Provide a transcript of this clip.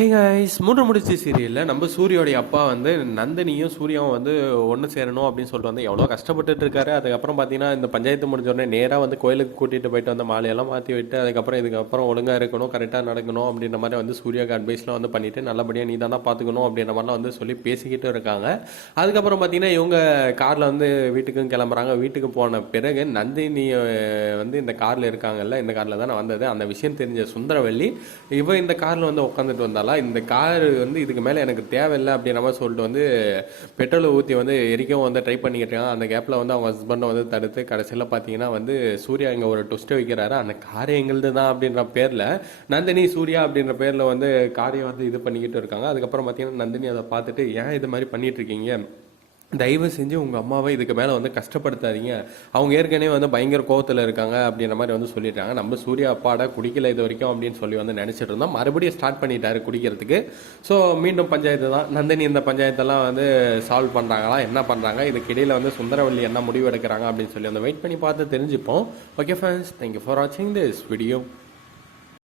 Hey guys, மூன்று முடிச்சு சீரியலில் நம்ம சூரியோடைய அப்பா வந்து நந்தினியும் சூர்யாவும் வந்து ஒன்று சேரணும் அப்படின்னு சொல்லிட்டு வந்து எவ்வளோ கஷ்டப்பட்டுட்டு இருக்காரு. அதுக்கப்புறம் பார்த்தீங்கன்னா இந்த பஞ்சாயத்து முடிஞ்சோடனே நேராக வந்து கோயிலுக்கு கூட்டிகிட்டு போயிட்டு வந்து மாலையெல்லாம் மாற்றி விட்டு இதுக்கப்புறம் ஒழுங்காக இருக்கணும், கரெக்டாக நடக்கணும் அப்படின்ற மாதிரி வந்து சூர்யாவுக்கு அட்வைஸ்லாம் வந்து பண்ணிட்டு நல்லபடியாக நீ தானே பார்த்துக்கணும் அப்படின்ற மாதிரிலாம் வந்து சொல்லி பேசிக்கிட்டு இருக்காங்க. அதுக்கப்புறம் பார்த்தீங்கன்னா இவங்க காரில் வந்து வீட்டுக்கும் கிளம்புறாங்க. வீட்டுக்கு போன பிறகு நந்தினி வந்து இந்த காரில் இருக்காங்கல்ல, இந்த காரில் தான் வந்தது அந்த விஷயம் தெரிஞ்ச சுந்தரவல்லி இந்த காரில் வந்து உட்காந்துட்டு வந்தாலும் இந்த கார் வந்து இதுக்கு மேலே எனக்கு தேவையில்லை அப்படின்ற மாதிரி சொல்லிட்டு வந்து பெட்ரோலை ஊற்றி வந்து எரிக்கவும் வந்து ட்ரை பண்ணிக்கிட்டு இருக்காங்க. அந்த கேப்பில் வந்து அவங்க ஹஸ்பண்டை வந்து தடுத்து கடைசியில் பார்த்தீங்கன்னா வந்து சூர்யா இங்கே ஒரு ட்விஸ்ட்டை வைக்கிறாரு. அந்த காரை எங்களுது தான் அப்படின்ற பேரில் நந்தினி சூர்யா அப்படின்ற பேரில் வந்து காரையை வந்து இது பண்ணிக்கிட்டு இருக்காங்க. அதுக்கப்புறம் பார்த்தீங்கன்னா நந்தினி அதை பார்த்துட்டு ஏன் இது மாதிரி பண்ணிட்டு இருக்கீங்க, தயவு செஞ்சு உங்கள் அம்மாவை இதுக்கு மேலே வந்து கஷ்டப்படுத்தாதீங்க, அவங்க ஏற்கனவே வந்து பயங்கர கோவத்தில் இருக்காங்க அப்படின்ற மாதிரி வந்து சொல்லிட்டாங்க. நம்ம சூர்யா அப்பாட குடிக்கல இது வரைக்கும் அப்படின்னு சொல்லி வந்து நினச்சிட்டு இருந்தோம். மறுபடியும் ஸ்டார்ட் பண்ணிட்டாரு குடிக்கிறதுக்கு. ஸோ மீண்டும் பஞ்சாயத்து தான். நந்தினி இந்த பஞ்சாயத்தெல்லாம் வந்து சால்வ் பண்ணுறாங்களா, என்ன பண்ணுறாங்க, இதுக்கு இடையில் வந்து சுந்தரவல்லி என்ன முடிவு எடுக்கிறாங்க அப்படின்னு சொல்லி வந்து வெயிட் பண்ணி பார்த்து தெரிஞ்சுப்போம். ஓகே ஃப்ரெண்ட்ஸ், தேங்க்யூ ஃபார் வாட்சிங் திஸ் வீடியோ.